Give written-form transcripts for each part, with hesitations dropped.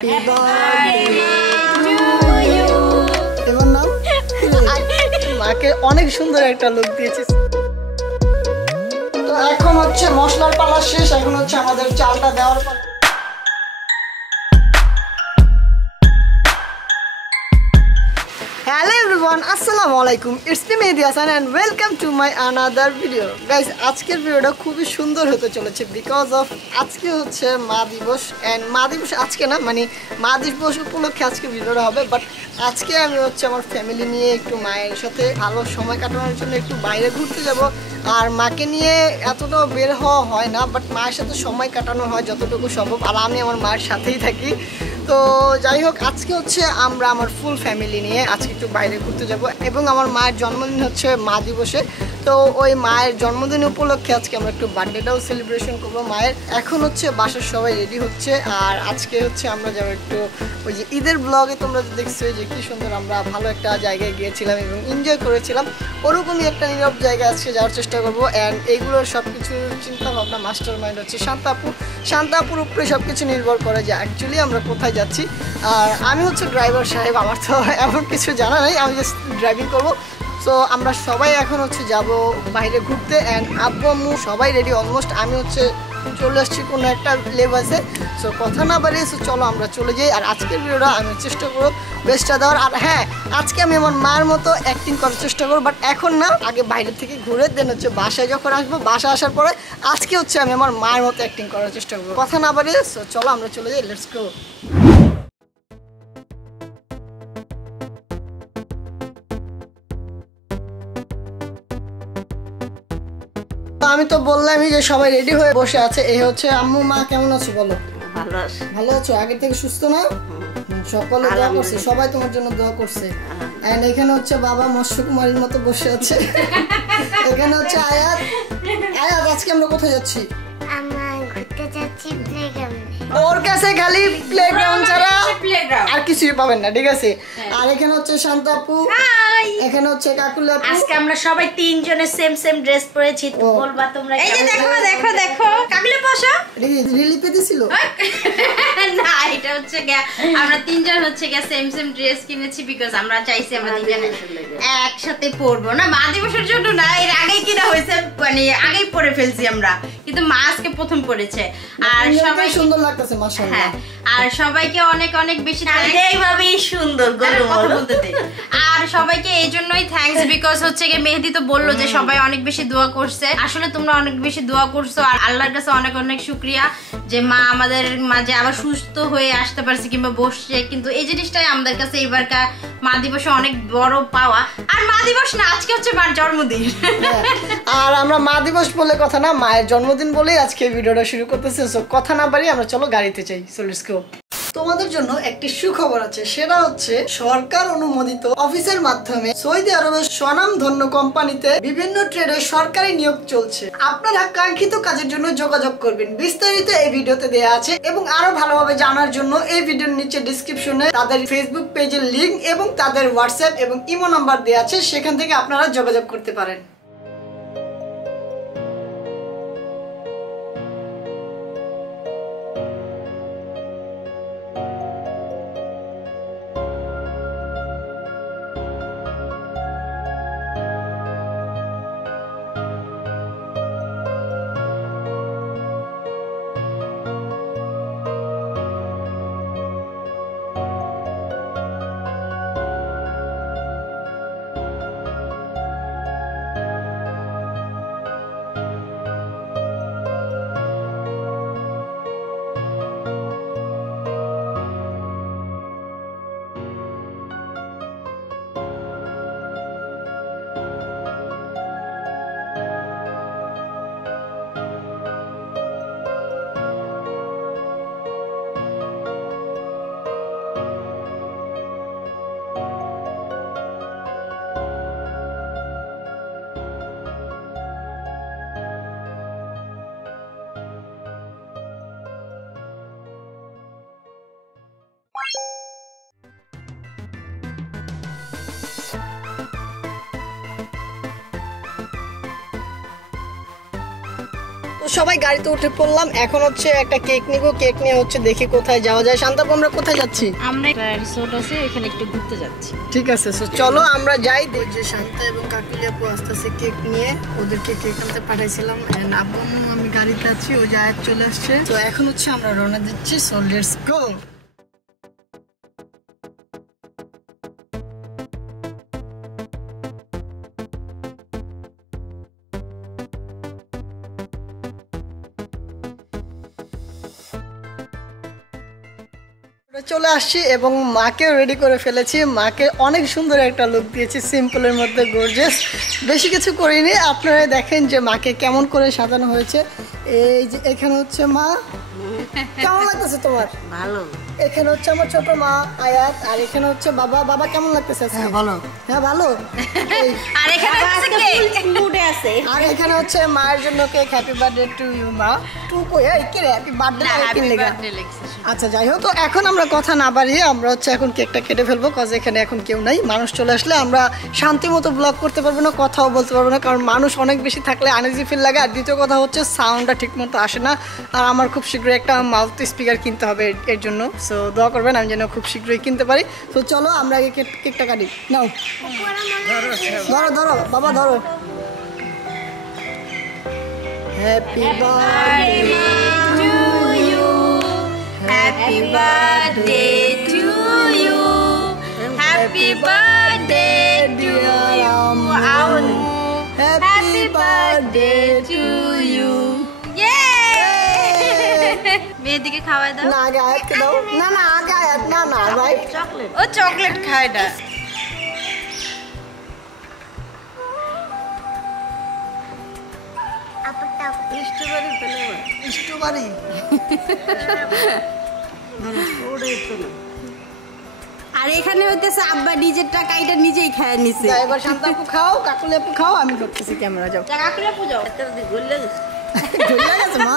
Happy birthday to you. এবার নাম মাকে অনেক সুন্দর একটা লুক দিয়েছি। তো এখন হচ্ছে মশলার পালা শেষ, এখন হচ্ছে আমাদের চালটা দেওয়ার পালা। Hello everyone, আসসালামু আলাইকুম, it's me Mehedi Hasan and welcome to my another video. Guys, আজকের ভিডিওটা খুবই সুন্দর হতে চলেছে বিকজ অফ আজকে হচ্ছে মা দিবস and মা দিবস আজকে না, মানে মা দিবস উপলক্ষে আজকে ভিডিওটা হবে। বাট আজকে আমি হচ্ছে আমার ফ্যামিলি নিয়ে একটু মায়ের সাথে ভালো সময় কাটানোর জন্য একটু বাইরে ঘুরতে যাব। আর মাকে নিয়ে এতটাও বের হওয়া হয় না, বাট মায়ের সাথে সময় কাটানো হয় যতটুকু সম্ভব, আর আমি আমার মায়ের সাথেই থাকি। তো যাই হোক, আজকে হচ্ছে আমরা আমার ফুল ফ্যামিলি নিয়ে আজকে একটু বাইরে ঘুরতে যাব এবং আমার মায়ের জন্মদিন হচ্ছে মা দিবসে। তো ওই মায়ের জন্মদিন উপলক্ষে আজকে আমরা একটু বার্থডেটাও সেলিব্রেশন করবো মায়ের। এখন হচ্ছে বাসার সবাই রেডি হচ্ছে, আর আজকে হচ্ছে আমরা যাবো একটু ওই যে ঈদের ব্লগে তোমরা দেখছো যে কি সুন্দর আমরা ভালো একটা জায়গায় গিয়েছিলাম এবং এনজয় করেছিলাম, ওরকমই একটা নীরব জায়গায় আজকে যাওয়ার চেষ্টা করবো। অ্যান্ড এইগুলোর সব কিছু চিন্তা ভাবনা মাস্টার মাইন্ড হচ্ছে শান্তাপুর উপরে সব কিছু নির্ভর করে যে অ্যাকচুয়ালি আমরা কোথায় যাচ্ছি। আর আমি হচ্ছে ড্রাইভার সাহেব, আমার তো এমন কিছু জানা নেই, আমি জাস্ট ড্রাইভিং করবো। সো আমরা সবাই এখন হচ্ছে যাব বাইরে ঘুরতে অ্যান্ড আব্বু আম্মু সবাই রেডি অলমোস্ট। আমি হচ্ছে চলে আসছি কোনো একটা লেবাসে। সো কথা না বাড়িয়ে চলো আমরা চলে যাই। আর আজকের ভিডিওটা আমি চেষ্টা করবো বেস্টটা দেওয়ার। আর হ্যাঁ, আজকে আমি আমার মায়ের মতো অ্যাক্টিং করার চেষ্টা করবো, বাট এখন না, আগে বাইরে থেকে ঘুরে দেন হচ্ছে বাসায় যখন আসবো, বাসা আসার পরে আজকে হচ্ছে আমি আমার মায়ের মতো অ্যাক্টিং করার চেষ্টা করবো। কথা না বাড়িয়ে চলো আমরা চলে যাই, লেটস গো। আমি তো বললামই যে সবাই রেডি হয়ে বসে আছে। এই হচ্ছে আম্মু। মা কেমন আছো বলো? ভালো আছো? আগে থেকে সুস্থ না? সকলে দোয়া করছে, সবাই তোমার জন্য দোয়া করছে। এন্ড এখানে হচ্ছে বাবা মৎস্যকুমারীর মতো বসে আছে। এখানে হচ্ছে আয়াত। আজকে আমরা কোথায় যাচ্ছি? আমরা ঘুরতে যাচ্ছি প্লেগ্রাউন্ডে। ওর কাছে খালি প্লেগ্রাউন্ড ছাড়া আর কিছুই পাবেন না, ঠিক আছে? আর এখানে হচ্ছে শান্তাপু, এখানে হচ্ছে কাকুলা। আজকে আমরা সবাই তিনজনে সেম ড্রেস পরেছি, বলবা তোমরা? এই যে দেখো কাকুলা পাশা রিলি পেতেছিল না, এটা হচ্ছে আমরা তিনজন হচ্ছে সেম ড্রেস কিনেছি বিকজ আমরা চাইছি আমরা তিনজনে একসাথে পরবো। না মা দিবসের জন্য না, এর আগেই কিনা হয়েছে, মানে আগেই পরে ফেলছি আমরা, কিন্তু মা আজকে প্রথম পরেছে। আর সবাই সুন্দর লাগতেছে মাশাআল্লাহ। হ্যাঁ, আর সবাইকে অনেক অনেক বেশি এইভাবেই সুন্দর বলতে দেই। আর সবাইকে এই জন্যই থ্যাঙ্কস বিকজ হচ্ছে গিয়ে মেহেদি তো বললো যে সবাই অনেক বেশি দোয়া করছে। আসলে তোমরা অনেক বেশি দোয়া করছো, আর আল্লাহর কাছে অনেক অনেক শুকরিয়া যে মা আমাদের মাঝে আবার সুস্থ হয়ে আসতে পারছে কিংবা বসছে। কিন্তু এই জিনিসটাই আমাদের কাছে এবারকার মা দিবসে অনেক বড় পাওয়া। আর মা দিবস না, আজকে হচ্ছে মার জন্মদিন। আর আমরা মা দিবস বলে কথা না, মায়ের জন্মদিন বলেই আজকে ভিডিওটা শুরু করতেছি। সো কথা না বাড়িয়ে আমরা চলো গাড়িতে চাই। So let's go. তোমাদের জন্য একটি সুখবর আছে, সেটা হচ্ছে সরকার অনুমোদিত অফিসের মাধ্যমে সৌদি আরবের স্বনামধন্য কোম্পানিতে বিভিন্ন ট্রেডে সরকারি নিয়োগ চলছে। আপনারা কাঙ্ক্ষিত কাজের জন্য যোগাযোগ করবেন, বিস্তারিত এই ভিডিওতে দেওয়া আছে। এবং আরো ভালোভাবে জানার জন্য এই ভিডিওর নিচে ডেসক্রিপশনে তাদের ফেসবুক পেজের লিংক এবং তাদের হোয়াটসঅ্যাপ এবং ইমো নাম্বার দেওয়া আছে, সেখান থেকে আপনারা যোগাযোগ করতে পারেন। সবাই গাড়িতে উঠে পড়লাম, এখন হচ্ছে একটা কেক নিব, কেক নিয়ে হচ্ছে দেখি কোথায় যাওয়া যায়। শান্তাপু আমরা কোথায় যাচ্ছি? আমরা একটা রিসোর্ট আছে এখানে একটু ঘুরতে যাচ্ছি। ঠিক আছে, চলো আমরা যাই। যে শান্তা এবং কাকুলি আপু আসতেছে কেক নিয়ে, ওদেরকে কেক আনতে পাঠাইছিলাম। আব্বু আমি গাড়িতে আছি, ও যায় চলে আসছে। তো এখন হচ্ছে আমরা রওনা দিচ্ছি, সো লেটস গো। চলে আসছি এবং মাকে রেডি করে ফেলেছি। মাকে অনেক সুন্দর একটা লুক দিয়েছি, সিম্পলের মধ্যে গর্জিয়াস, বেশি কিছু করিনি। আপনারা দেখেন যে মাকে কেমন করে সাজানো হয়েছে। এই যে এখানে হচ্ছে মা, কেমন লাগতেছে তোমার? ভালো। এখানে হচ্ছে আমার ছোট মা আয়াত, আর এখানে হচ্ছে বাবা। বাবা কেমন লাগতেছে? হ্যাঁ ভালো। হ্যাঁ ভালো। আর এখানে হচ্ছে কেক মুডে আছে। আর এখানে হচ্ছে মায়ের জন্য cake, happy birthday to you মা। টু কই এই কি রে, হ্যাপি বার্থডে কি লেখা? আচ্ছা যাই হোক, তো এখন আমরা কথা না বাড়িয়ে আমরা হচ্ছে এখন কেকটা কেটে ফেলবো, কজ এখানে এখন কেউ নাই। মানুষ চলে আসলে আমরা শান্তি মতো ব্লগ করতে পারবো না, কথাও বলতে পারবো না, কারণ মানুষ অনেক বেশি থাকলে আনইজি ফিল লাগে। আর দ্বিতীয় কথা হচ্ছে সাউন্ডটা ঠিক মতো আসে না। আর আমার খুব শীঘ্রই একটা মাউথ স্পিকার কিনতে হবে এর জন্য, সো দোয়া করবেন আমি যেন খুব শীঘ্রই কিনতে পারি। তো চলো আমরা আগে কেকটা কাটি। নাও ধরো ধরো বাবা ধরো। Happy birthday to you, happy birthday to you, happy birthday to you আম্মু, হ্যাপি বার্থডে টু ইউ। মেয়েদিকে খাওয়াই দাও। না আগে আয়াতকে দাও। না না আগে আয়াত। না না রাইট, চকলেট। ও চকলেট খায় না। স্ট্রবেরি আর এখানে হইতেছে আব্বা নিজের টাকা এটা নিজেই খায় নিছে। এবার শান্তাপু খাও, কাকুলি আপু খাও, আমি করতেছি ক্যামেরা। যাও কাকুলি আপু যাও। গেছে মা।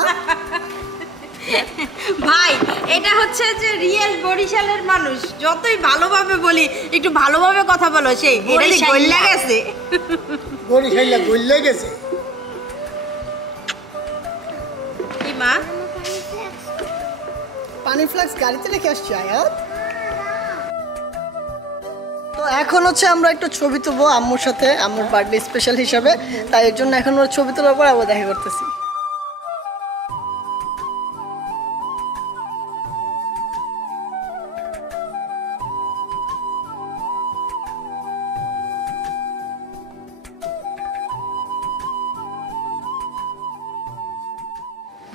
ভাই এটা হচ্ছে যে রিয়েল বরিশালের মানুষ, যতই ভালোভাবে বলি একটু ভালোভাবে কথা বলো, সেই এটা যে গল্লা গেছে। বরিশালে গল্লা গেছে কি মা? পানি ফ্লাক্স গাড়িতে রেখে আসছি আয়াত। তো এখন হচ্ছে আমরা একটু ছবি তুলবো আম্মুর সাথে, আম্মুর বার্থডে স্পেশাল হিসাবে, তাই এর জন্য এখন ওর ছবি তোলার পর আবার দেখা করতেছি।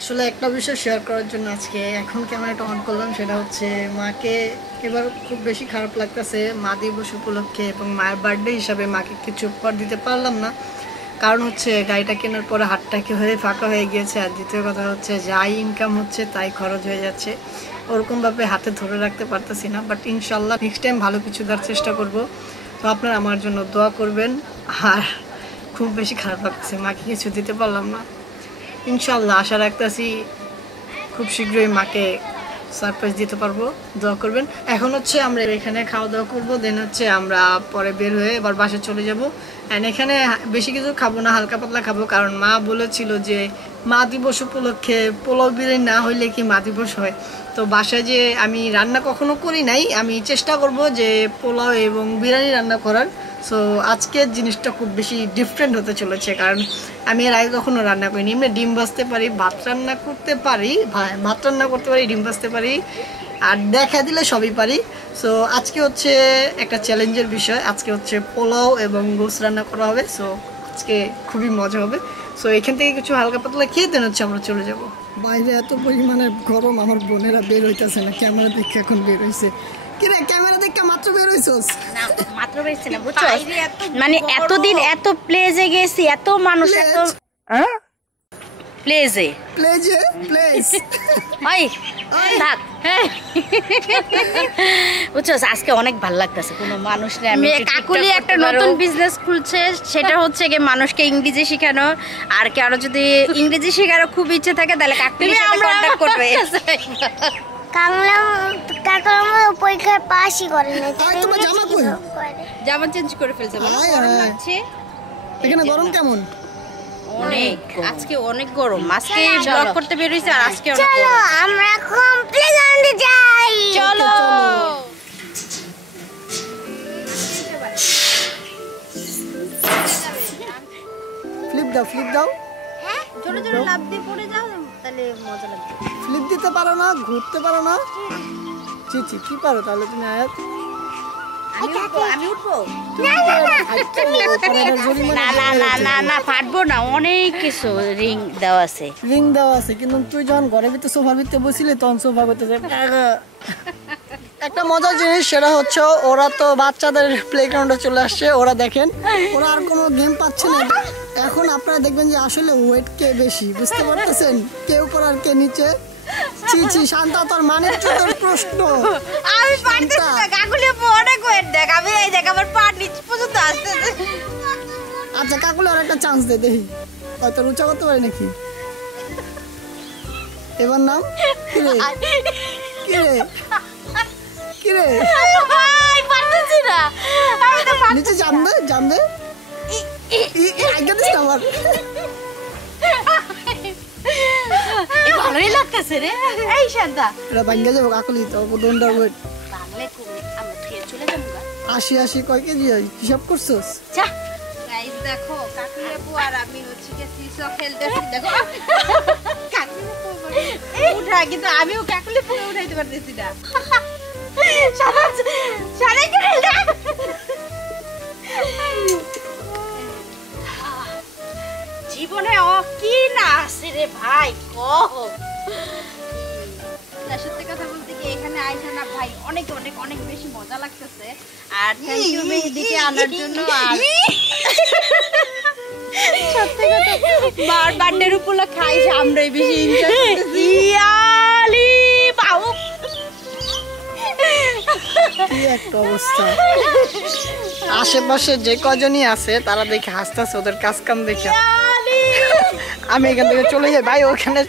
আসলে একটা বিষয় শেয়ার করার জন্য আজকে এখন ক্যামেরাটা অন করলাম, সেটা হচ্ছে মাকে এবার খুব বেশি খারাপ লাগতেছে মা দিবস উপলক্ষে এবং মায়ের বার্থডে হিসাবে মাকে কিছু উপহার দিতে পারলাম না। কারণ হচ্ছে গাড়িটা কেনার পরে হাতটা কি হয়ে ফাঁকা হয়ে গিয়েছে, আর দ্বিতীয় কথা হচ্ছে যাই ইনকাম হচ্ছে তাই খরচ হয়ে যাচ্ছে, ওরকমভাবে হাতে ধরে রাখতে পারতেছি না। বাট ইনশাল্লাহ নেক্সট টাইম ভালো কিছু দেওয়ার চেষ্টা করব। তো আপনারা আমার জন্য দোয়া করবেন। আর খুব বেশি খারাপ লাগতেছে মাকে কিছু দিতে পারলাম না। ইনশাল্লাহ আশা রাখতেছি খুব শীঘ্রই মাকে সারপ্রাইজ দিতে পারবো, দোয়া করবেন। এখন হচ্ছে আমরা এখানে খাওয়া দাওয়া করবো, দেন হচ্ছে আমরা পরে বের হয়ে এবার বাসায় চলে যাবো। অ্যান্ড এখানে বেশি কিছু খাবো না, হালকা পাতলা খাবো, কারণ মা বলেছিল যে মা দিবস উপলক্ষে পোলাও বিরিয়ানি না হইলে কি মা দিবস হয়। তো বাসায় যে আমি রান্না কখনো করি নাই, আমি চেষ্টা করব যে পোলাও এবং বিরিয়ানি রান্না করার। সো আজকের জিনিসটা খুব বেশি ডিফারেন্ট হতে চলেছে, কারণ আমি এর আগে কখনো রান্না করিনি। এমনি ডিম ভাজতে পারি, ভাত রান্না করতে পারি, ডিম ভাজতে পারি, আর দেখা দিলে সবই পারি। সো আজকে হচ্ছে একটা চ্যালেঞ্জের বিষয়, আজকে হচ্ছে পোলাও এবং গোস রান্না করা হবে। সো আজকে খুবই মজা হবে। সো এখান থেকে কিছু হালকা পাতলা খেয়ে দেন হচ্ছে আমরা চলে যাব। বাইরে এত পরিমাণে গরম, আমার বোনেরা বের হইতেছে না, ক্যামেরা দেখে এখন বের হইছে। কিরে ক্যামেরা দেখে মাত্র বের হইছস? না মাত্র বেরছে না, বুঝছো? মানে এতদিন এত প্লেজে গেছি, এত মানুষ, এত প্লেজে প্লেজ ওই থাক। বুঝছো আজকে অনেক ভালো লাগতেছে, কোনো মানুষ নেই। আমি কাকুলি একটা নতুন বিজনেস খুলছে, সেটা হচ্ছে কি মানুষকে ইংরেজি শেখানো। আর কি আরো যদি ইংরেজি শেখারও খুব ইচ্ছে থাকে তাহলে কাকুলির সাথে কন্টাক্ট করবে। পরীক্ষার পাশই করে না, জামা চেঞ্জ করে ফেলছে। এখানে গরম কেমন? অনেক আজকে অনেক গরম আজকে ব্লগ করতে বের হইছে আর আজকে অনেক চলো গরম আমরা কমপ্লিট যাই চলো ফ্লিপ দাও ছোট ছোট লাফ দিয়ে পড়ে যাও তাহলে মজা লাগবে ফ্লিপ দিতে পারো না, ঘুরতে পারো না। চিচি কি পারো তাহলে তুমি আয়াত? আমি উঠবো না পারবো না, অনেক কিছু রিং দেওয়া আছে রিং দেওয়া আছে, কিন্তু তুই যখন ঘরের ভিতরে সোফার ভিতরে বসিলি তখন সোফা করতে একটা মজার জিনিস সেটা হচ্ছে ওরা তো বাচ্চাদের প্লেগ্রাউন্ডে চলে আসছে। ওরা দেখেন ওরা আর কোনো গেম পাচ্ছে না। এখন আপনারা দেখবেন যে আসলে ওয়েট কে বেশি, বুঝতে পারতেছেন? কে উপর আর কে নিচে। চিচি শান্তা তোর মানে তোর প্রশ্ন আমি পারতেছি না কাকুলে অনেক ওয়েট দেখ আমি এই দেখ আমার পা নিচে পর্যন্ত আসতেছে আচ্ছা কাকুলে আর একটা চান্স দে দেখি হয়তো রুচা করতে পারে নাকি। এবার নাম কিরে কিরে ভাই পারতেছি না আমি তো নিচে জাম দে আগে দিস না আমার ভালোই লাগতেছে রে এই শান্তা এটা ভাঙ্গে যাবো কাকুলি তো দন্ডার ওয়েট বাংলা কমে আমরা খেয়ে চলে যাবো গা 80 কয় কেজি হয় হিসাব করছোস? যা গাইস দেখো কাকুলি আপু আর আমি হচ্ছে কি সিসো খেলতেছি দেখো কাকুলি আপু উঠা কিন্তু আমিও কাকুলি আপু উঠাইতে পারতেছি না সারা খেলতে জীবনে কি না আছে রে ভাই কহ সত্যি কথা বলতে কি এখানে আইসা না ভাই অনেক অনেক অনেক বেশি মজা লাগতেছে আর থ্যাংক ইউ মেহেদিকে আনার জন্য আর সত্যি কথা মার বার্থডের উপলক্ষে আইসা আমরাই বেশি এনজয় করতেছি ইয়ালি বাউ কি একটা অবস্থা। আশেপাশে যে কজনই আছে তারা দেখে হাসতেছে ওদের কাজ কাম দেখে। আমি এখান থেকে চলে যাই ভাই, ওখানে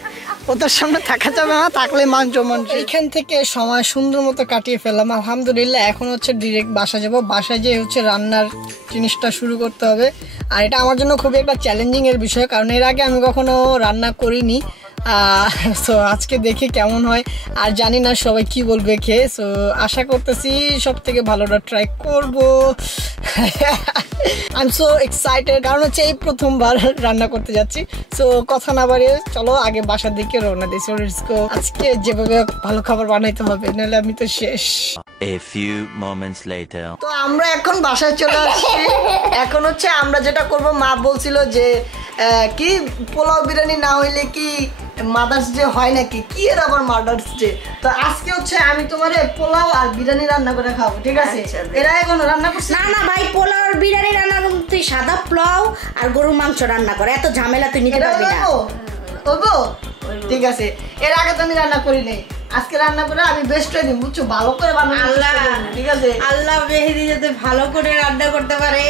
ওদের সামনে থাকা যাবে না, থাকলে মান জমান। এখান থেকে সময় সুন্দর মতো কাটিয়ে ফেললাম আলহামদুলিল্লাহ। এখন হচ্ছে ডিরেক্ট বাসা যাব, বাসায় যেয়ে হচ্ছে রান্নার জিনিসটা শুরু করতে হবে। আর এটা আমার জন্য খুবই একটা চ্যালেঞ্জিং এর বিষয়, কারণ এর আগে আমি কখনো রান্না করিনি। সো আজকে দেখি কেমন হয়, আর জানি না সবাই কি বলবে খেয়ে। সো আশা করতেছি সব থেকে ভালোটা ট্রাই করবো। আই এম সো এক্সাইটেড, কারণ হচ্ছে এই প্রথমবার রান্না করতে যাচ্ছি। সো কথা না বাড়িয়ে চলো আগে বাসার দিকে রওনা দিই। So let's go. আজকে যেভাবে ভালো খাবার বানাইতে হবে, নাহলে আমি তো শেষ। A few moments later. তো আমরা এখন বাসায় চলে আসছি। এখন হচ্ছে আমরা যেটা করব, মা বলছিল যে কি পোলাও বিরিয়ানি না হইলে কি মাদার্স ডে হয় নাকি, কি এর আবার মাদার্স ডে। তো আজকে হচ্ছে আমি তোমার পোলাও আর বিরিয়ানি রান্না করে খাবো, ঠিক আছে? এরা এখন রান্না করছে না না ভাই, পোলাও আর বিরিয়ানি রান্না করুন, তুই সাদা পোলাও আর গরুর মাংস রান্না করে, এত ঝামেলা তুই নিতে পারবি না। ওগো ঠিক আছে, এর আগে তো আমি রান্না করি নাই, আজকে রান্না করে আমি বেস্ট হয়ে দিই, বুঝছো? ভালো করে বানাবো, আল্লাহ ঠিক আছে? আল্লাহ মেহেদি যাতে ভালো করে রান্না করতে পারে,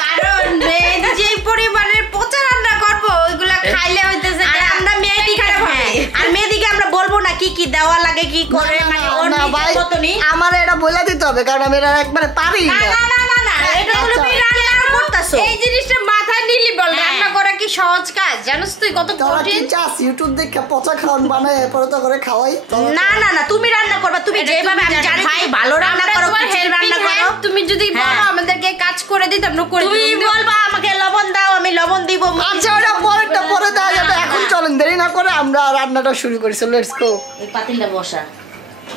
কারণ মেহেদি যে পরিমাণের পচা রান্না করবো ওইগুলা খাইলে হইতেছে আমরা মেহেদি খারাপ হবে। আর মেয়েদিকে আমরা বলবো না কি কি দেওয়া লাগে কি করে, মানে ওর না ভাই, নিজের মতনই। আমার এটা বলে দিতে হবে, কারণ আমি এটা একবারে পারি না। না না না না, এটা হলো আচ্ছা। তুমি রান্না করতেছো। এই জিনিসটা মাথায় নিলি বল, রান্না করা কি সহজ কাজ? জানোস তুই কত তোরা কি কঠিন? চাস ইউটিউব দেখে পচা খাওয়ান বানায় এরপরে তো করে খাওয়াই? না না না, তুমি রান্না করবা, তুমি যেভাবে আমি জানি ভাই তুমি ভালো রান্না করো, কিছু রান্না করো। তুমি যদি বলো আমাদেরকে কাজ করে দিতে আমরা করে তুমি দিব। বলবা আমাকে লবণ দাও, আমি লবণ দিব। আচ্ছা ওটা পরেরটা পরে দেওয়া যাবে, এখন চলেন দেরি না করে আমরা রান্নাটা শুরু করি। So let's go. এই পাতিলটা বসা।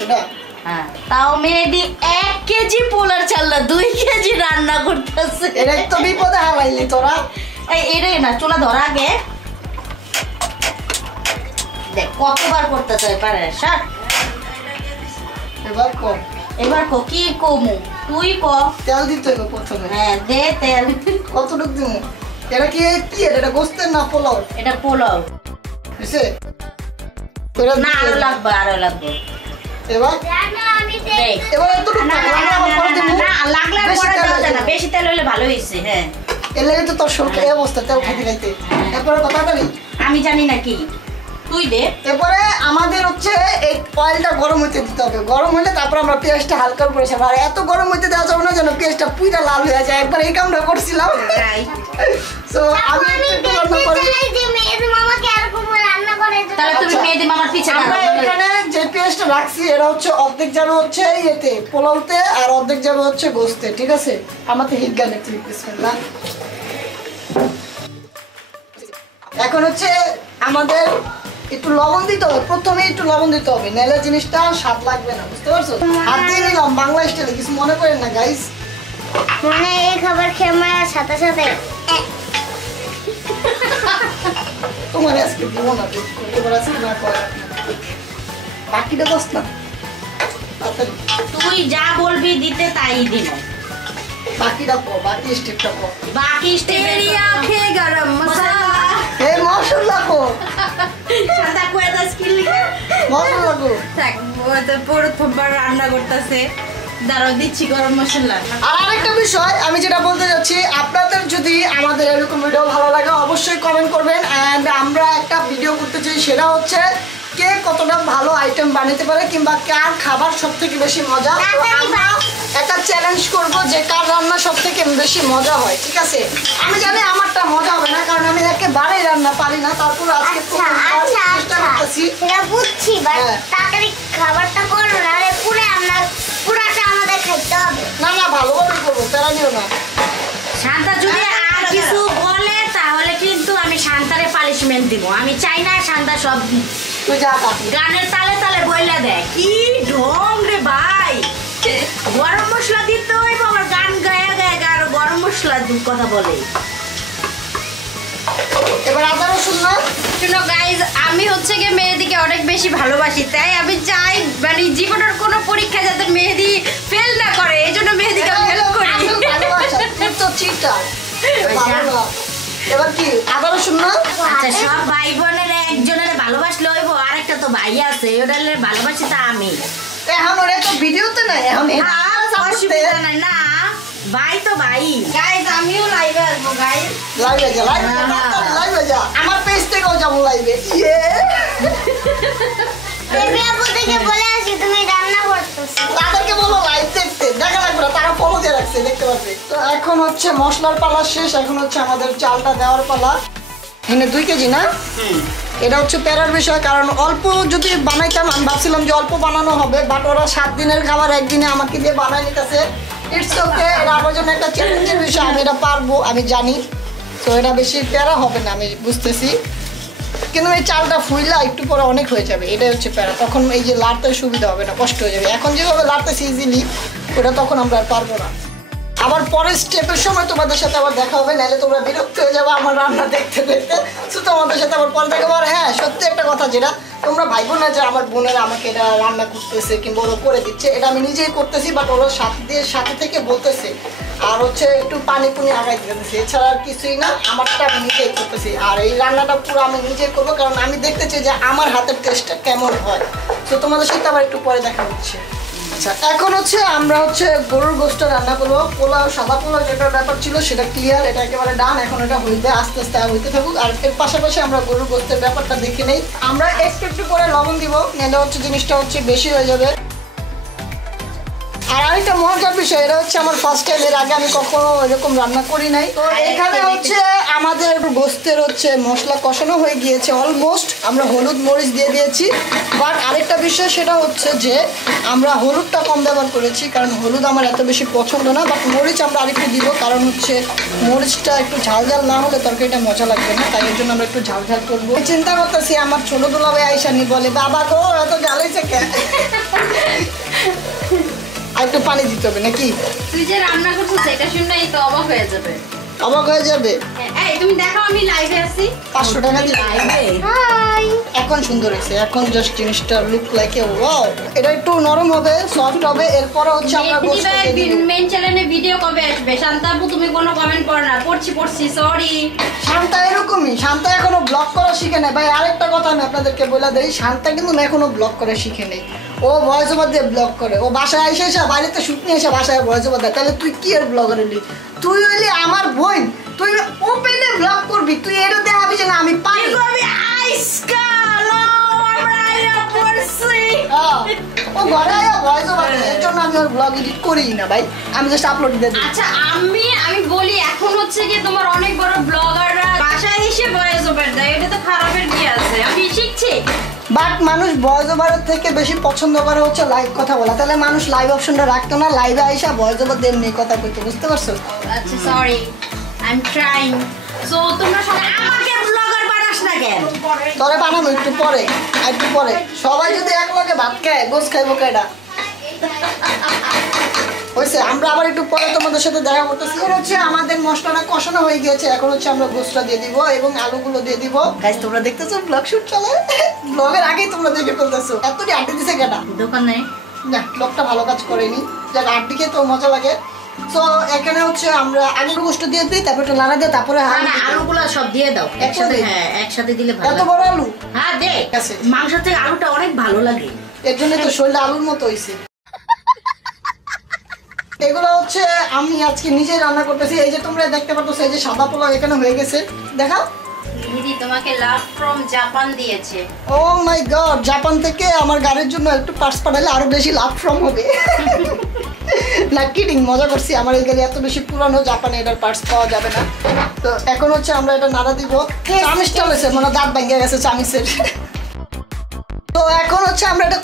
এটা হ্যাঁ, তাও মেহেদি 1 কেজি পোলার চাল না 2 কেজি রান্না করতেছে। এটাই তো বিপদে হারাইলি তোরা। এই এরে না, চুলা ধরা আগে দেখ কতবার করতেছে পারে। স্যার এবার কর, এবার কো কি কমু, তুই ক। তেল দিতে হবে প্রথমে। হ্যাঁ দে তেল। কতটুকু দিব? এটা কি কি এটা গোস্তের না পোলাও? এটা পোলাও বুঝছে? না, আরো লাগবে আরো লাগবে। এবার আমি দেখ এবার এতটুকু না লাগবে, আবার পরে দিব। না, লাগলে আর বেশি পরে তেল দেওয়া যায় না, লাগবে। বেশি তেল হলে ভালো হয়েছে। হ্যাঁ এর লাগে তো তোর শরীর এই অবস্থা, তেল খাইতে খাইতে। এরপরে কথা বলি, আমি জানি না কি তুই দে। এরপরে আমাদের হচ্ছে এই অয়েলটা গরম হতে দিতে হবে, গরম হলে তারপর আমরা পেঁয়াজটা হালকা করে ছাড়বো। আর এত গরম হতে দেওয়া যাবে না যেন পেঁয়াজটা পুইটা লাল হয়ে যায়, একবার এই কামটা করছিলাম। তো আমি একটু রান্না করি। তাহলে তুমি মেহেদি মামার পিছে আমরা এখানে যে পেঁয়াজটা রাখছি এটা হচ্ছে অর্ধেক যাবে হচ্ছে ইয়েতে পোলাওতে আর অর্ধেক যাবে হচ্ছে গোস্তে, ঠিক আছে? আমাদের হিট গানে বিসমিল্লাহ। এখন হচ্ছে আমাদের একটু লবণ দিতে হবে, প্রথমে একটু লবণ দিতে হবে, নাহলে জিনিসটা স্বাদ লাগবে না, বুঝতে পারছো? হাত দিয়ে নিলাম বাংলা স্টাইলে, কিছু মনে করেন না গাইস। মানে এই খাবার খেয়ে আমার সাথে সাথে তোমার আজকে দিব না, এবার আজকে না করে বাকিটা দোষ না। তুই যা বলবি দিতে তাই দিব। বাকিটা পো, বাকি স্টেপটা পো, বাকি স্টেরিয়া খে গরম মশলা এই মশলা পো, সাদা কোয়াদা স্কিল মশলা পো। থাক, ও তো প্রথমবার রান্না করতেছে, দাঁড়াও দিচ্ছি গরম মশলা। আর আরেকটা বিষয় আমি যেটা বলতে যাচ্ছি, আপনাদের যদি আমাদের এরকম ভিডিও ভালো লাগে অবশ্যই কমেন্ট করবেন। অ্যান্ড আমরা একটা ভিডিও করতে চাই, সেটা হচ্ছে কে কতটা ভালো আইটেম বানাতে পারে কিংবা কার খাবার সব থেকে বেশি মজা। তো আমরা একটা চ্যালেঞ্জ করব যে কার রান্না সব থেকে বেশি মজা হয়, ঠিক আছে? আমি জানি আমারটা মজা হবে না, কারণ আমি একেবারেই রান্না পারি না, তারপর আজকে চেষ্টা করতেছি। সেটা বুঝছি, বাট হ্যাঁ। তাড়াতাড়ি খাবারটা করো না, পুরাটা আমাদের খাইতে হবে। না না, ভালোভাবে করবো, প্যারা নিও না। শান্তা যদি আর কিছু বলে তাহলে কিন্তু আমি শান্তারে পানিশমেন্ট দিব। আমি চাই না শান্তা সব তুই যা কাটি। গানের তালে তালে বইলা দেয়। কি ঢং রে ভাই, গরম মশলা দিতে হইব, আমার গান গায়া গায়া আর গরম মশলা কথা বলে। এবার আদা রসুন না, শুনো গাইজ, আমি হচ্ছে গিয়ে মেহেদিকে অনেক বেশি ভালোবাসি, তাই আমি চাই মানে জীবনের কোনো পরীক্ষা যাতে মেহেদি ফেল না করে, এই জন্য মেহেদিকে হেল্প করি। আসল ভালোবাসা, তুই তো চিটার। ভালো না। এবার কি আদা রসুন না? আচ্ছা, সব ভাই বোনের একজনের ভালোবাসলে হইব, আরেকটা তো ভাই আছে, ওটার ভালোবাসি তা আমি। এখন ওরা তো ভিডিওতে নাই, এখন অসুবিধা নাই না, ভাই তো ভাই। গাইজ আমিও লাইভে আসবো গাইজ। লাইভে যা, লাইভে যা, আমার পেজ থেকেও যাবো লাইভে। বেবি আপু থেকে বলে আসি তুমি রান্না করতেছো। তাদেরকে বলো লাইভ দেখতে, দেখা লাগবে না, তারা ফলো দিয়ে রাখছে, দেখতে পারবে। তো এখন হচ্ছে মশলার পালা শেষ, এখন হচ্ছে আমাদের চালটা দেওয়ার পালা। এখানে 2 কেজি না? এটা হচ্ছে প্যারার বিষয়, কারণ অল্প যদি বানাইতাম, আমি ভাবছিলাম যে অল্প বানানো হবে, বাট ওরা 7 দিনের খাবার একদিনে আমাকে দিয়ে বানাই নিতেছে। ইটস ওকে, এটা আমার জন্য একটা চ্যালেঞ্জের বিষয়, আমি এটা পারবো, আমি জানি। তো এটা বেশি প্যারা হবে না, আমি বুঝতেছি, কিন্তু এই চালটা ফুইলা একটু পরে অনেক হয়ে যাবে, এটাই হচ্ছে প্যারা। তখন এই যে লাড়তে সুবিধা হবে না, কষ্ট হয়ে যাবে। এখন যেভাবে লাড়তেছি ইজিলি, ওটা তখন আমরা আর পারবো না। আবার পরের স্টেপের সময় তোমাদের সাথে আবার দেখা হবে, নাহলে তোমরা বিরক্ত হয়ে যাবে আমার রান্না দেখতে দেখতে। তো তোমাদের সাথে আবার পরে দেখা হবে। হ্যাঁ, সত্যি একটা কথা, যেটা তোমরা ভাইবো না যে আমার বোনেরা আমাকে এটা রান্না করতেছে কিংবা ওরা করে দিচ্ছে, এটা আমি নিজেই করতেছি, বাট ওরা সাথে থেকে বলতেছে আর হচ্ছে একটু পানি পুনি আগাই দিতেছে, এছাড়া আর কিছুই না। আমারটা আমি নিজেই করতেছি, আর এই রান্নাটা পুরো আমি নিজেই করবো, কারণ আমি দেখতে চাই যে আমার হাতের টেস্টটা কেমন হয়। তো তোমাদের সাথে আবার একটু পরে দেখা হচ্ছে। আচ্ছা, এখন হচ্ছে আমরা হচ্ছে গরুর গোশত রান্না করবো। পোলাও, সাদা পোলাও যেটা ব্যাপার ছিল সেটা ক্লিয়ার, এটা একেবারে ডান। এখন এটা হইতে আস্তে আস্তে হইতে থাকুক, আর এর পাশাপাশি আমরা গরুর গোশতের ব্যাপারটা দেখে নেই। আমরা একটু করে লবণ দিব, নাহলে হচ্ছে জিনিসটা হচ্ছে বেশি হয়ে যাবে। আর আরেকটা মজার বিষয়, এটা হচ্ছে আমার ফার্স্ট টাইম, এর আগে আমি কখনো এরকম রান্না করি নাই। তো এখানে হচ্ছে আমাদের গোস্তের হচ্ছে মশলা কষানো হয়ে গিয়েছে অলমোস্ট, আমরা হলুদ মরিচ দিয়ে দিয়েছি। বাট আরেকটা বিষয়, সেটা হচ্ছে যে আমরা হলুদটা কম ব্যবহার করেছি, কারণ হলুদ আমার এত বেশি পছন্দ না। বাট মরিচ আমরা আরেকটু দিব, কারণ হচ্ছে মরিচটা একটু ঝাল ঝাল না হলে তরকারিটা মজা লাগবে না, তাই এর জন্য আমরা একটু ঝাল ঝাল করবো। চিন্তা করতেছি আমার ছোট দুলাভাই আইসানি বলে, বাবা গো এত ঝাল হয়েছে কেন? আর একটু পানি দিতে হবে নাকি? তুই যে রান্না করছিস এটা শুনলেই তো অবাক হয়ে যাবে। অবাক হয়ে যাবে। এই তুমি দেখো আমি লাইভে আছি। 500 টাকা দিয়ে হাই এখন সুন্দর হয়েছে, এখন জাস্ট জিনিসটা লুক লাইক এ ওয়াও। এটা একটু নরম হবে, সফট হবে, এরপর হচ্ছে আমরা গোশত দিয়ে দিব। মেন চ্যানেলে ভিডিও কবে আসবে? শান্তা আপু তুমি কোনো কমেন্ট করো না, পড়ছি সরি। শান্তা এরকমই, শান্তা এখনো ব্লগ করা শিখে নেই ভাই। আরেকটা কথা আমি আপনাদেরকে বলে দেই, শান্তা কিন্তু এখনো ব্লগ করা শিখে নেই। ও ভয়েস ওভার দিয়ে ব্লগ করে, ও বাসায় এসে বাড়িতে শুট নিয়ে এসে বাসায় ভয়েস ওভার দেয়। তাহলে তুই কি আর ব্লগার হলি? তুই হইলি আমার বোন, তুই ওপেনে ব্লগ করবি, তুই এটা দেখাবি যে না আমি পারি। আমি আইসকাল ও ঘরে আয়া ভয়েস ওভার এর জন্য আমি আর ব্লগ এডিট করি না ভাই, আমি জাস্ট আপলোড দিয়ে দিই। আচ্ছা আমি বলি এখন হচ্ছে কি তোমার অনেক বড় ব্লগাররা বাসায় এসে ভয়েস ওভার দেয়, এটা তো খারাপের কি আছে? আমি শিখছি। বাট মানুষ ভয়েস ওভারের থেকে বেশি পছন্দ করে হচ্ছে লাইভ কথা বলা, তাহলে মানুষ লাইভ অপশনটা রাখতো না, লাইভে আইসা ভয়েস ওভার দিয়ে এমনি কথা কইতো, বুঝতে পারছো? আচ্ছা sorry, I am trying. So তোমরা সবাই আমাকে ব্লগার বানাস না কেন? তোরে বানাবো একটু পরে, একটু পরে। সবাই যদি এক লগে ভাত খায় গোস খাইবো কেডা? হইছে, আমরা আবার একটু পরে তোমাদের সাথে দেখা করতেছি। এখন হচ্ছে আমাদের মশলাটা কষানো হয়ে গিয়েছে, এখন হচ্ছে আমরা গোসটা দিয়ে দিব এবং আলুগুলো দিয়ে দিব। গাইস তোমরা দেখতেছো ব্লগ শুট চলে, ব্লগের আগেই তোমরা দেখে ফেলতেছো। এতটি আড্ডি দিছে কেডা? দোকানে না, ব্লগটা ভালো কাজ করেনি, যাক আড্ডি খেয়ে তো মজা লাগে। তো এখানে হচ্ছে আমরা আগে গোসটা দিয়ে দিই, তারপর একটু নাড়া দিয়ে তারপরে না আলুগুলো সব দিয়ে দাও একসাথে। হ্যাঁ একসাথে দিলে ভালো। এত বড় আলু? হ্যাঁ দে, মাংস থেকে আলুটা অনেক ভালো লাগে, এর জন্য তো শরীরটা আলুর মতো হইছে। এগুলো হচ্ছে আমি আজকে নিজে রান্না করতেছি। এই যে তোমরা দেখতে পাচ্ছ, এই যে সাদা পোলাও এখানে হয়ে গেছে, দেখাও। দিদি তোমাকে লাভ ফ্রম জাপান দিয়েছে। ও মাই গড, জাপান থেকে আমার গাড়ির জন্য একটু পার্টস পাঠালে আরো বেশি লাভ ফ্রম হবে। না কিডিং, মজা করছি। আমার এই গাড়ি এত বেশি পুরানো, জাপানে এটার পার্টস পাওয়া যাবে না। তো এখন হচ্ছে আমরা এটা নাড়া দিব। চামিচটা হয়েছে মানে দাঁত ভেঙে গেছে চামিচের। তো এখন হচ্ছে আমরা এটা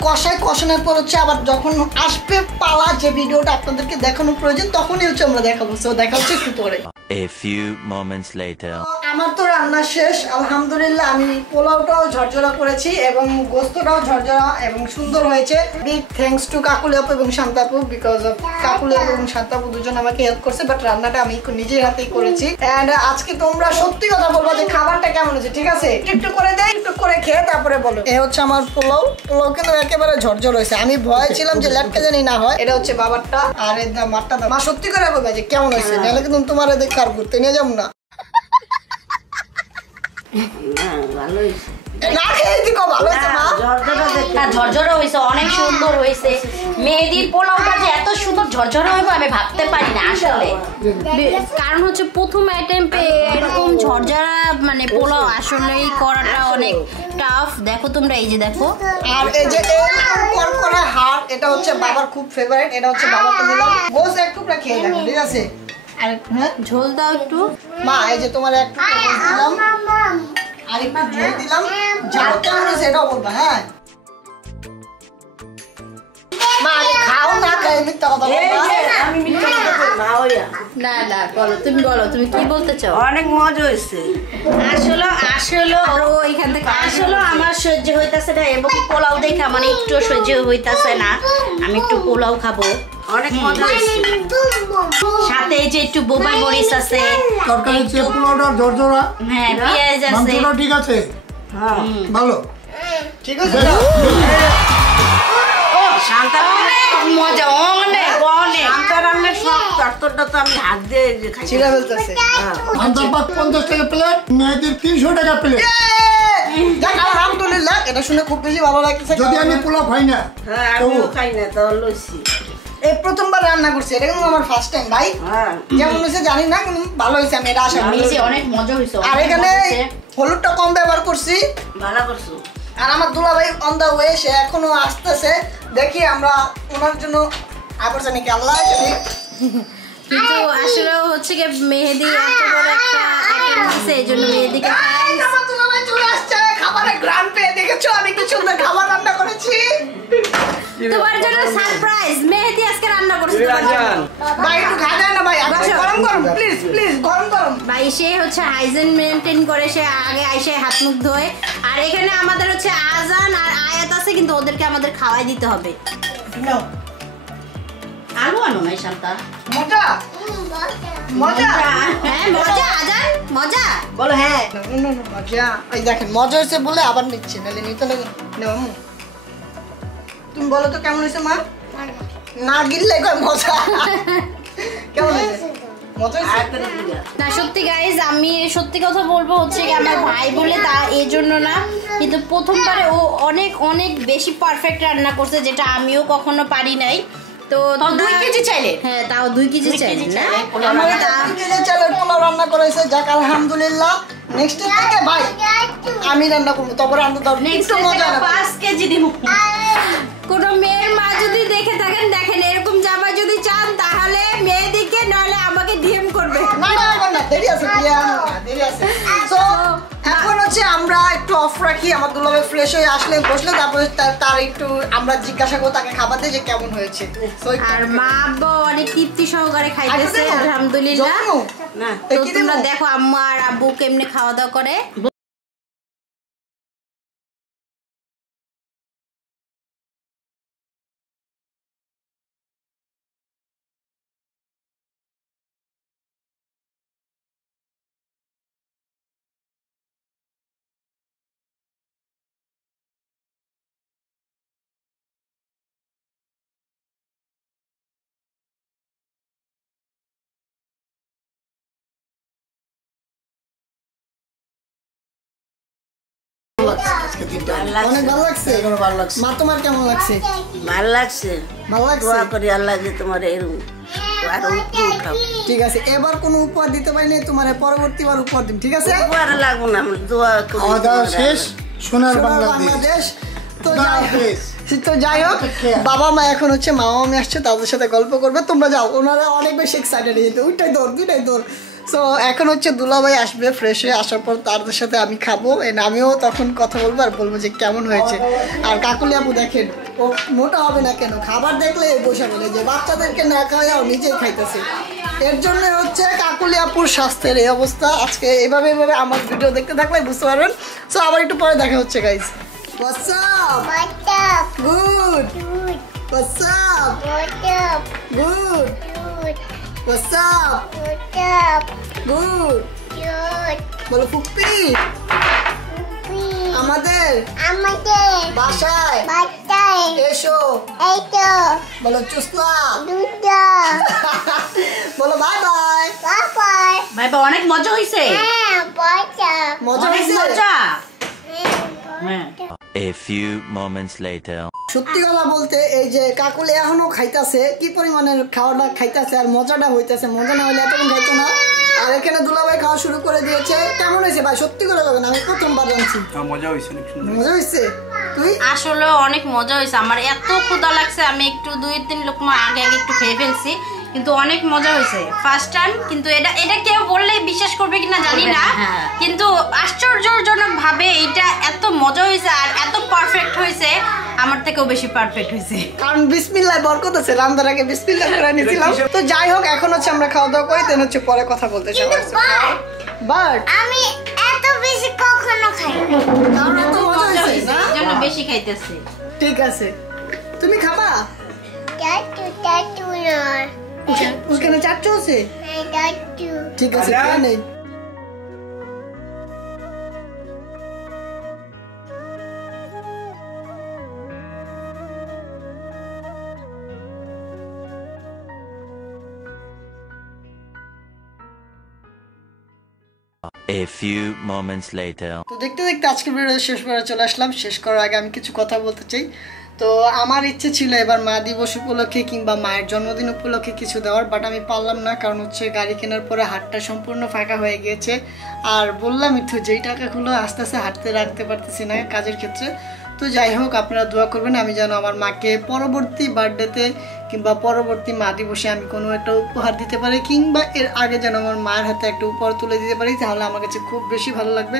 কষানোর পর হচ্ছে আবার যখন আসবে পালা যে ভিডিওটা আপনাদেরকে দেখানোর প্রয়োজন, তখনই হচ্ছে আমরা দেখাবো। তো দেখা হচ্ছে একটু পরে। A few moments later. আমার তো রান্না শেষ আলহামদুলিল্লাহ। আমি পোলাওটাও ঝরঝরা করেছি এবং গোস্তটাও ঝরঝরা এবং সুন্দর হয়েছে। বিগ থ্যাঙ্কস টু কাকুলি আপু এবং শান্তাপু, বিকজ অফ কাকুলি আপু এবং শান্তাপু দুজন আমাকে হেল্প করছে, বাট রান্নাটা আমি নিজের হাতেই করেছি। এন্ড আজকে তোমরা সত্যি কথা বলবো যে খাবারটা কেমন হয়েছে, ঠিক আছে? একটু করে দেয়, একটু করে খেয়ে তারপরে বলো। এ হচ্ছে আমার পোলাও কিন্তু একেবারে ঝরঝর হয়েছে। আমি ভয় ছিলাম যে লেটকা জানি না হয়। এটা হচ্ছে বাবারটা আর এর মারটা। মা সত্যি করে বলবে যে কেমন হয়েছে, নাহলে কিন্তু তোমার দেখে আর ঘুরতে নিয়ে যাবো না। ভালো হয়েছে। ঝরঝরা হয়েছে, অনেক সুন্দর হয়েছে। মেহেদির পোলাওটা যে এত সুন্দর ঝরঝরা হবে আমি ভাবতে পারি না আসলে। কারণ হচ্ছে প্রথম অ্যাটেম্পে এরকম ঝরঝরা মানে পোলাও আসলেই করাটা অনেক টাফ। দেখো তোমরা, এই যে দেখো। আর এই যে করকরা হাড়, এটা হচ্ছে বাবার খুব ফেভারিট, এটা হচ্ছে বাবাকে দিলাম। গোস এক টুকরা খেয়ে দেখো, ঠিক আছে? আর হ্যাঁ ঝোল দাও একটু। মা এই যে তোমার এক টুকরা গোস দিলাম আর একটু ঝোল দিলাম। ঝাল কেমন হয়েছে এটাও বলবা। হ্যাঁ মা খাও না, খাই মিথ্যা কথা বলবা। আমি মিথ্যা কথা বলবো না, ওইয়া। না না বলো, তুমি বলো, তুমি কি বলতে চাও? অনেক মজা হয়েছে আসলে ও এখান থেকে আসলে আমার সহ্য হইতাছে না, এবং পোলাও দেখে আমার একটু সহ্য হইতাছে না। আমি একটু পোলাও খাবো, অনেক মজা হয়েছে। সাথে এই যে একটু বোবাই মরিচ আছে, তরকারি পোলাওটা ঝরঝরা, হ্যাঁ পেঁয়াজ আছে। মাংসটা ঠিক আছে, হ্যাঁ ভালো, ঠিক আছে? শান্তা মজা অনেক অনেক। শান্তা রান্নার সব তরতরটা তো আমি হাত দিয়ে খাইছি। চিরা ফেলতেছে। আন্তর্পাক 50 টাকা প্লেট, মেয়েদের 300 টাকা প্লেট। যাক আলহামদুলিল্লাহ, এটা শুনে খুব বেশি ভালো লাগতেছে। যদি আমি পোলাও খাই না, হ্যাঁ আমিও খাই না, তো লইছি। এই প্রথমবার রান্না করছি, এটা কিন্তু আমার ফার্স্ট টাইম ভাই। হ্যাঁ কেমন হয়েছে জানি না, কিন্তু ভালো হয়েছে, আমি এটা আশা করি। অনেক মজা হয়েছে। আর এখানে হলুদটা কম ব্যবহার করছি। ভালো করছো। আর আমার দুলাভাই অন দা ওয়ে, সে এখনো আসতেছে। দেখি আমরা ওনার জন্য আবার জানি কি আল্লাহ জানি। কিন্তু আসলে হচ্ছে কি মেহেদি এত বড় একটা আইটেম দিছে, এই জন্য মেহেদিকে আমার দুলাভাই চলে আসছে খাবারের গ্রান্ড পেয়ে। দেখেছো আমি কি সুন্দর খাবার রান্না করেছি। তোমার জন্য সারপ্রাইজ। মেহেদি আজকে রান্না করছে তোমার জন্য। ভাই একটু খা যায় না ভাই, গরম গরম প্লিজ প্লিজ, গরম গরম। ভাই সে হচ্ছে হাইজিন মেনটেন করে, সে আগে আইসে হাত মুখ ধোয়। আর এখানে আমাদের হচ্ছে আজান আর আয়াত আছে, কিন্তু ওদেরকে আমাদের খাওয়াই দিতে হবে। নাও আলু আনো নাই শান্তা। মজা মজা। হ্যাঁ মজা, আজান মজা বলো হ্যাঁ। মজা। এই দেখেন মজা হয়েছে বলে আবার নিচ্ছে, নাহলে নিতে লাগে। তুমি বলো তো কেমন হয়েছে মা? না গিললে কয় মজা। কেমন হয়েছে? মজা হয়েছে? না সত্যি গাইজ, আমি সত্যি কথা বলবো হচ্ছে কি আমার ভাই বলে তা এই জন্য না, কিন্তু প্রথমবারে ও অনেক অনেক বেশি পারফেক্ট রান্না করছে, যেটা আমিও কখনো পারি নাই। তো 2 কেজি চাইলে? হ্যাঁ তাও 2 কেজি চাইলে না। আমার 2 কেজি চালের পোলাও রান্না করেছে, যাক আলহামদুলিল্লাহ। নেক্সট থেকে ভাই আমি রান্না করবো, তারপরে রান্না দাও নেক্সট একটু মজা না 5 কেজি দিব। কোন মেয়ের মা যদি দেখে থাকেন, দেখেন এরকম জামা যদি চান তাহলে মেয়েদিকে নলে আমাকে ডিএম করবে। না না না না দেরি আছে দেরি আছে। তো এখন হচ্ছে আমরা একটু অফ রাখি, আমার দুলাভাই ফ্রেশ হয়ে আসলে বসলে তারপরে তার একটু আমরা জিজ্ঞাসা করব তাকে খাবার দিয়ে যে কেমন হয়েছে। আর মা আব্বা অনেক তৃপ্তি সহকারে খাইতেছে আলহামদুলিল্লাহ। না তো তোমরা দেখো আম্মা আর আব্বু কেমনে খাওয়া দাওয়া করে। অনেক ভালো লাগছে। ভালো লাগছে। মা তোমার কেমন লাগছে? ভালো লাগছে। ভালো লাগছে। দোয়া করি আল্লাহ যে তোমার এরকম আরো উঠাও। ঠিক আছে, এবার কোনো উপহার দিতে পারি না, তোমার পরবর্তীবার উপহার দিন, ঠিক আছে? উপহার লাগবো না, আমরা দোয়া করি। খাওয়া দাওয়া শেষ, সোনার সোনার বাংলাদেশ। বাংলাদেশ। তো খোদা যাই হাফেজ। তো যাই হোক, বাবা মা এখন হচ্ছে মামা মামি আসছে, তাদের সাথে গল্প করবে, তোমরা যাও। ওনারা অনেক বেশি এক্সাইটেড হয়ে যেত, দুইটাই দৌড়। সো এখন হচ্ছে দুলাভাই আসবে, ফ্রেশ হয়ে আসার পর তাদের সাথে আমি খাবো, এন্ড আমিও তখন কথা বলবো আর বলবো যে কেমন হয়েছে। আর কাকুলি আপু দেখেন, ও মোটা হবে না কেন, খাবার দেখলে বসে বলে যে বাচ্চাদেরকে না খাওয়াও নিজেই খাইতেছে। এর জন্য হচ্ছে কাকুলি আপুর স্বাস্থ্যের এই অবস্থা। আজকে এইভাবে আমার ভিডিও দেখতে থাকলে বুঝতে পারবেন। সো আবার একটু পরে দেখা হচ্ছে guys. What's up? Good. What's up? Good. What's up? Good. বলো ফুপি, আমাদের বাসায় এসো। বলো চুসলা। বলো বাই বাই। ভাই বা অনেক মজা হইছে। মজা অনেক হয়েছে? মজা। হ্যাঁ। A few moments later. সত্যি কথা বলতে এই যে কাকুলি এখনো খাইতাছে, কি পরিমাণের খাওয়াটা খাইতাছে আর মজাটা হইতাছে। মজা না হইলে এতক্ষণ খাইতো না। আর এখানে দুলাভাই খাওয়া শুরু করে দিয়েছে। কেমন হয়েছে ভাই? সত্যি করে বলবেন, আমি প্রথমবার জানছি। মজা হয়েছে, অনেক সুন্দর। মজা হয়েছে? তুই? আসলে অনেক মজা হয়েছে, আমার এত ক্ষুধা লাগছে, আমি একটু 2-3 লোকমা আগে একটু খেয়ে ফেলছি, কিন্তু অনেক মজা হয়েছে ফার্স্ট টাইম। কিন্তু এটা কেউ বললে বিশ্বাস করবে কিনা জানি না, কিন্তু আশ্চর্যজনক ভাবে এটা এত মজা হয়েছে আর এত পারফেক্ট হয়েছে, আমার থেকেও বেশি পারফেক্ট হয়েছে। কারণ বিসমিল্লাহ বরকত আছে, রান্নার আগে বিসমিল্লাহ করে নিয়েছিলাম। তো যাই হোক, এখন হচ্ছে আমরা খাওয়া দাওয়া করি, দেন হচ্ছে পরে কথা বলতে চাই। বাট আমি এত বেশি কখনো খাই না। কারণ এত মজা হয়েছে না? এই জন্য বেশি খাইতেছি। ঠিক আছে, তুমি খাবা? টাটু না। ওখানে চারটে আছে? টাটু। ঠিক আছে, খেয়ে নেই। A few moments later. তো দেখতে দেখতে আজকের ভিডিও শেষ করে চলে আসলাম। শেষ করার আগে আমি কিছু কথা বলতে চাই। তো আমার ইচ্ছে ছিল এবার মা দিবস উপলক্ষে কিংবা মায়ের জন্মদিন উপলক্ষে কিছু দেওয়ার, বাট আমি পারলাম না, কারণ হচ্ছে গাড়ি কেনার পরে হাটটা সম্পূর্ণ ফাঁকা হয়ে গিয়েছে। আর বললামই তো, যেই টাকাগুলো আস্তে আস্তে হাঁটতে রাখতে পারতেছি না কাজের ক্ষেত্রে। তো যাই হোক, আপনারা দোয়া করবেন আমি যেন আমার মাকে পরবর্তী বার্থডেতে কিংবা পরবর্তী মা দিবসে আমি কোনো একটা উপহার দিতে পারি, কিংবা এর আগে যেন আমার মায়ের হাতে একটা উপহার তুলে দিতে পারি, তাহলে আমার কাছে খুব বেশি ভালো লাগবে।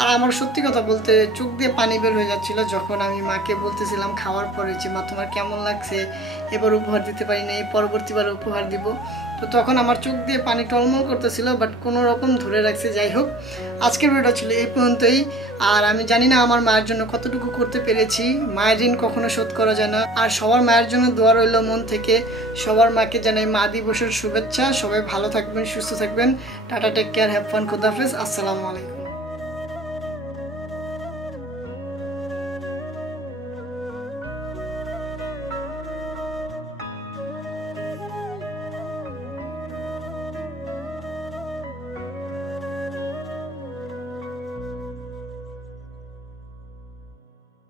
আর আমার সত্যি কথা বলতে চোখ দিয়ে পানি বের হয়ে যাচ্ছিলো যখন আমি মাকে বলতেছিলাম খাওয়ার পরে যে মা তোমার কেমন লাগছে, এবার উপহার দিতে পারি না, পরবর্তীবার উপহার দিব। তো তখন আমার চোখ দিয়ে পানি টলমল করতেছিল, বাট কোনো রকম ধরে রাখছে। যাই হোক, আজকের ভিডিওটা ছিল এই পর্যন্তই। আর আমি জানি না আমার মায়ের জন্য কতটুকু করতে পেরেছি। মায়ের ঋণ কখনো শোধ করা যায় না। আর সবার মায়ের জন্য দোয়া রইল মন থেকে। সবার মাকে জানাই মা দিবসের শুভেচ্ছা। সবাই ভালো থাকবেন, সুস্থ থাকবেন। Tata, take care, have fun, খোদা হাফেজ, আসসালামু আলাইকুম।